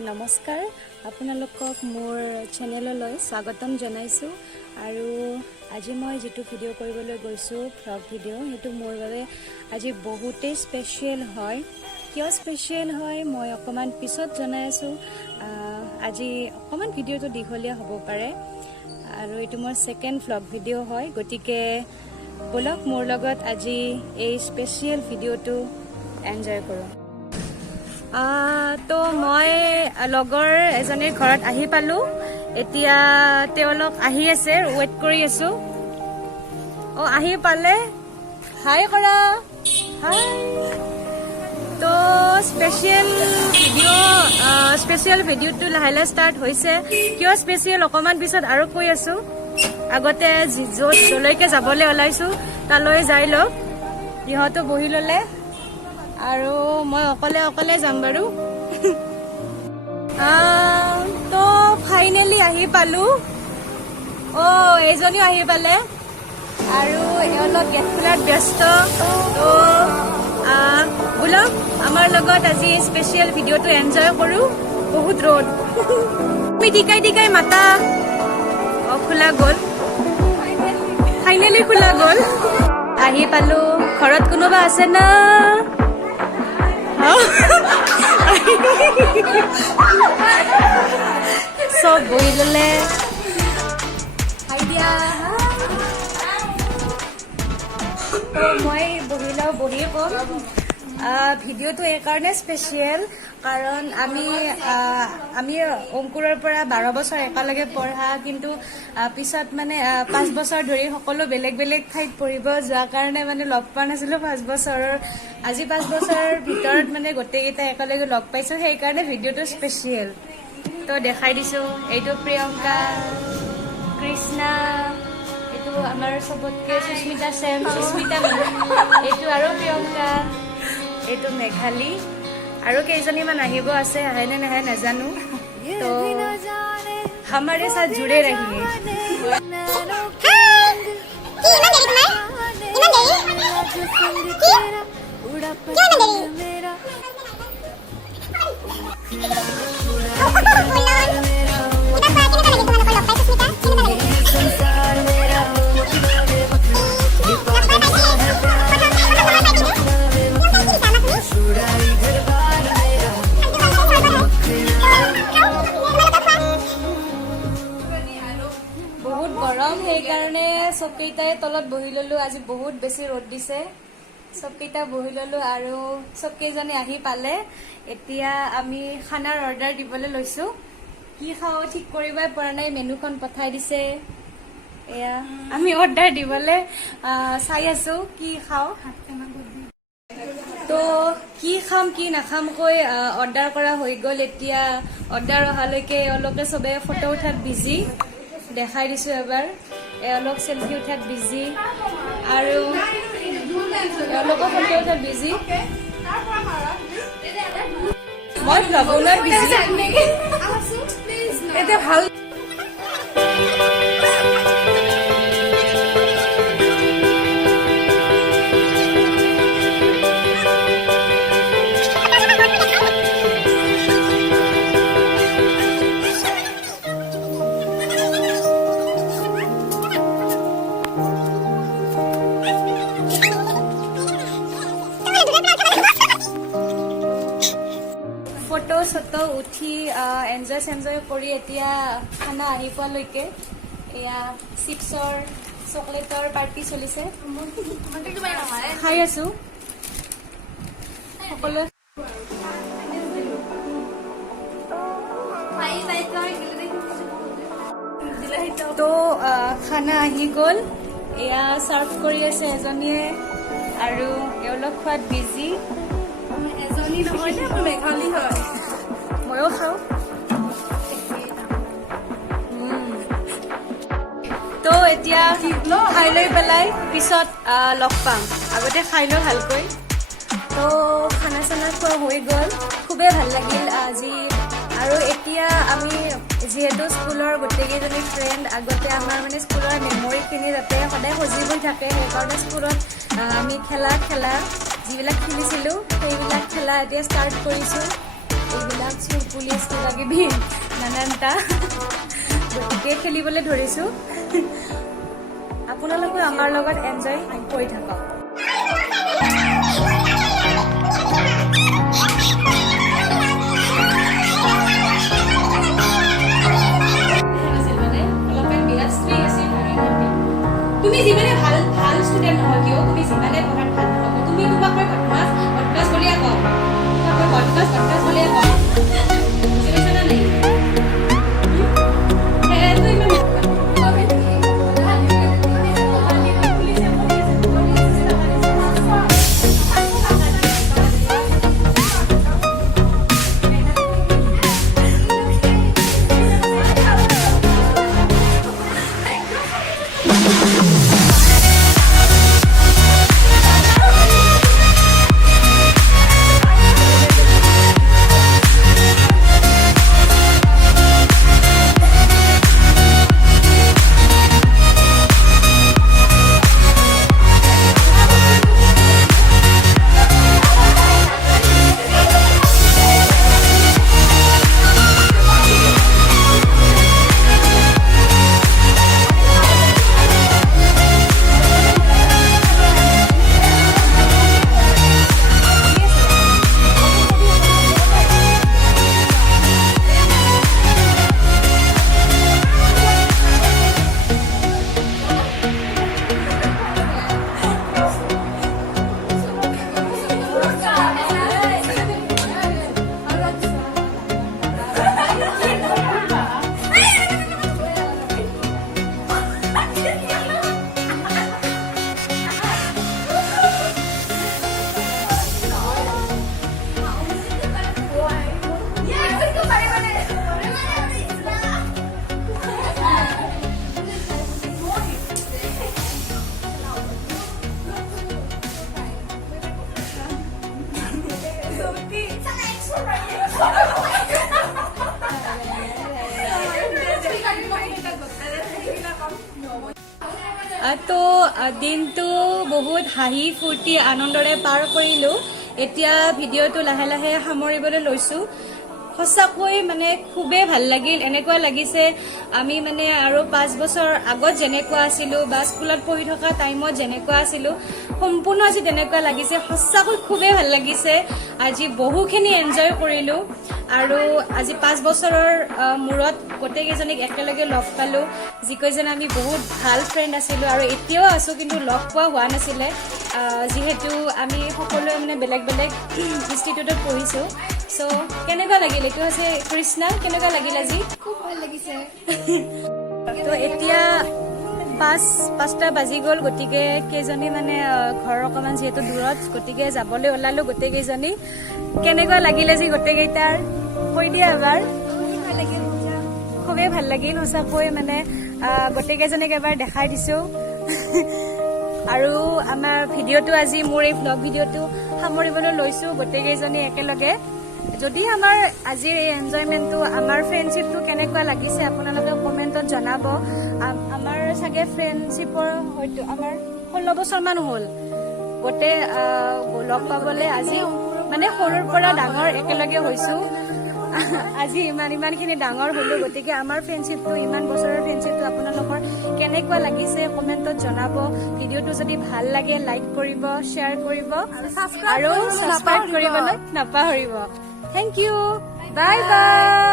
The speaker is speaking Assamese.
নমস্কাৰ আপোনালোকক মোৰ চেনেললৈ স্বাগতম জনাইছো আৰু আজি মই যেটো ভিডিঅ' কৰিবলৈ গৈছো ভ্লগ ভিডিঅ' হেতু মোৰ বাবে আজি বহুতেই স্পেশাল হয় কিয় স্পেশাল হয় মই অকমান পিছত জনাই আছো আজি অকমান ভিডিঅ'টো দীঘলীয়া হ'ব পাৰে আৰু এটো মোৰ সেকেন্ড ভ্লগ ভিডিঅ' হয় গতিকে বলক মোৰ লগত আজি এই স্পেশাল ভিডিঅ'টো এনজয় কৰো তো মই লগৰ এজনীৰ ঘৰত আহি পালো এতিয়া তেওঁলোক আহি আছে ওয়েট কৰি আছো ও আহি পালে হাই কৰা হাই তো স্পেশাল ভিডিঅ'টো লাহে স্টাৰ্ট হৈছে কিয় স্পেশাল অকমান পিছত আৰু কৈ আছো আগতে যলৈকে যাবলৈ ওলাইছো তালৈ যাই লওক ইহঁতো বহি ললে আৰু মই অকলে যাম বাৰু তো ফাইনালি আহি পালো ও এজনী আহি পালে আৰু এওঁলোক গেট খোলাত ব্যস্ত তো বলক আমাৰ লগত আজি স্পেশাল ভিডিঅ'টো এনজয় কৰো বহুত ৰ'দ তুমি দিকাই মাতা খোলা গ'ল ফাইনালি খোলা গ'ল আহি পালো ঘৰত কোনোবা আছে না সব বহি ললে মই বহি কম ভিডিঅ'টো এই কাৰণে স্পেশাল কাৰণ আমি অংকুৰৰ পৰা 12 বছৰ একেলগে পঢ়া কিন্তু পিছত মানে 5 বছৰ ধৰি সকলো বেলেগ ঠাইত পঢ়িব যোৱা কাৰণে মানে লগ পোৱা নাছিলো 5 বছৰৰ আজি 5 বছৰৰ ভিতৰত মানে গোটেইকেইটা একেলগে লগ পাইছো সেই কাৰণে ভিডিঅ'টো স্পেশাল তো দেখাই দিছো এইটো প্ৰিয়ংকা কৃষ্ণা এইটো আমাৰ সবতকে সুস্মিতা সেন সুস্মিতা এইটো আৰু প্ৰিয়ংকা এইটো মেঘালী আৰু কেইজনীমান আহিব আছে আহে নে নাহে নাজানো তো हमारे साथ जुड़े रहिए সেইকাৰণে সবকেইটাই তলত বহি ললো আজি বহুত বেছি ৰ'দ দিছে সবকেইটা বহি ললো আৰু সবকেইজনে আহি পালে এতিয়া আমি খানাৰ অৰ্ডাৰ দিবলৈ লৈছো কি খাও ঠিক কৰিবই পৰা নাই মেনুখন পঠাই দিছে এয়া আমি অৰ্ডাৰ দিবলৈ চাই আছো কি খাও তো কি খাম কি নাখাম কৈ অৰ্ডাৰ কৰা হৈ গ'ল এতিয়া অৰ্ডাৰ অহালৈকে অলপে সবে ফটো উঠাত বিজি দেখাই দিছো এবাৰ এওঁলোক সেলফি উঠাত বিজি আৰু এওঁলোকৰ ফটো উঠাত বিজি মই ভ্লগত বিজি এতিয়া ভাল ফটো উঠি এনজয় কৰি এতিয়া খানা আহি পোৱালৈকে এয়া চিপছৰ চকলেটৰ পাৰ্টি চলিছে খাই আছো সকলোৱে তো খানা আহি গ'ল এয়া চাৰ্ভ কৰি আছে এজনীয়ে আৰু এওঁলোক খোৱাত বিজি এজনী নহয় মেঘালী হয় ময়ো খাওঁ তো এতিয়া খাই লৈ পেলাই পিছত লগ পাম আগতে খাই লওঁ ভালকৈ তো খানা চানা খোৱা হৈ গ'ল খুবেই ভাল লাগিল আজি আৰু এতিয়া আমি যিহেতু স্কুলৰ গোটেইকেইজনী ফ্ৰেণ্ড আগতে আমাৰ মানে স্কুলৰ মেমৰিখিনি যাতে সদায় সজীৱ হৈ থাকে সেইকাৰণে স্কুলত আমি খেলা যিবিলাক খেলিছিলোঁ সেইবিলাক খেলা এতিয়া ষ্টাৰ্ট কৰিছোঁ এইবিলাক পুলিচ কিবাকিবি নানানটা গতিকে খেলিবলৈ ধৰিছোঁ আপোনালোকে আমাৰ লগত এনজয় কৰি থাকক তুমি যিমানে ভাল ভাল ষ্টুডেণ্ট নহয় কিয় তুমি যিমানে পঢ়াত ভাল নহ'ব তুমি তোমাক মই বদমাছ বুলিয়ে কওঁ বদমাছ বুলিয়ে কওঁ বুজিছানে নাই তো দিনটো বহুত হাঁহি ফূৰ্তি আনন্দৰে পাৰ কৰিলোঁ এতিয়া ভিডিঅ'টো লাহে লাহে সামৰিবলৈ লৈছোঁ সঁচাকৈ মানে খুবেই ভাল লাগিল এনেকুৱা লাগিছে আমি মানে আৰু 5 বছৰ আগত যেনেকুৱা আছিলোঁ বা স্কুলত পঢ়ি থকা টাইমত যেনেকুৱা আছিলোঁ সম্পূৰ্ণ আজি তেনেকুৱা লাগিছে সঁচাকৈ খুবেই ভাল লাগিছে আজি বহুখিনি এনজয় কৰিলোঁ আৰু আজি 5 বছৰৰ মূৰত গোটেইকেইজনীক একেলগে লগ পালোঁ যিকেইজন আমি বহুত ভাল ফ্ৰেণ্ড আছিলোঁ আৰু এতিয়াও আছোঁ কিন্তু লগ পোৱা হোৱা নাছিলে যিহেতু আমি সকলোৱে মানে বেলেগ বেলেগ ইনষ্টিটিউটত পঢ়িছোঁ চ' কেনেকুৱা লাগিল এইটো হৈছে কৃষ্ণা কেনেকুৱা লাগিল আজি খুব ভাল লাগিছে তো এতিয়া 5টা বাজি গ'ল গতিকে কেইজনী মানে ঘৰ অকণমান যিহেতু দূৰত গতিকে যাবলৈ ওলালোঁ গোটেইকেইজনী কেনেকুৱা লাগিল আজি গোটেইকেইটাৰ কৈ দিয়া এবাৰ খুবেই ভাল লাগিল সঁচাকৈ মানে গোটেইকেইজনীক এবাৰ দেখাই দিছোঁ আৰু আমাৰ ভিডিঅ'টো আজি মোৰ এই ব্লগ ভিডিঅ'টো সামৰিবলৈ লৈছোঁ গোটেইকেইজনী একেলগে যদি আমাৰ আজিৰ এই এনজয়মেণ্টটো আমাৰ ফ্ৰেণ্ডশ্বিপটো কেনেকুৱা লাগিছে আপোনালোকে কমেণ্টত জনাব আমাৰ চাগে ফ্ৰেণ্ডশ্বিপৰ হয়তো আমাৰ 16 বছৰমান হ'ল গোটেই লগ পাবলৈ আজি মানে সৰুৰ পৰা ডাঙৰ একেলগে হৈছোঁ আজি ইমানখিনি ডাঙৰ হ'লোঁ গতিকে আমাৰ ফ্ৰেণ্ডশ্বিপটো ইমান বছৰৰ ফ্ৰেণ্ডশ্বিপটো আপোনালোকৰ কেনেকুৱা লাগিছে কমেণ্টত জনাব ভিডিঅ'টো যদি ভাল লাগে লাইক কৰিব শ্বেয়াৰ কৰিব আৰু ছাবস্ক্ৰাইব কৰিবলৈ নাপাহৰিব Thank you. Bye bye.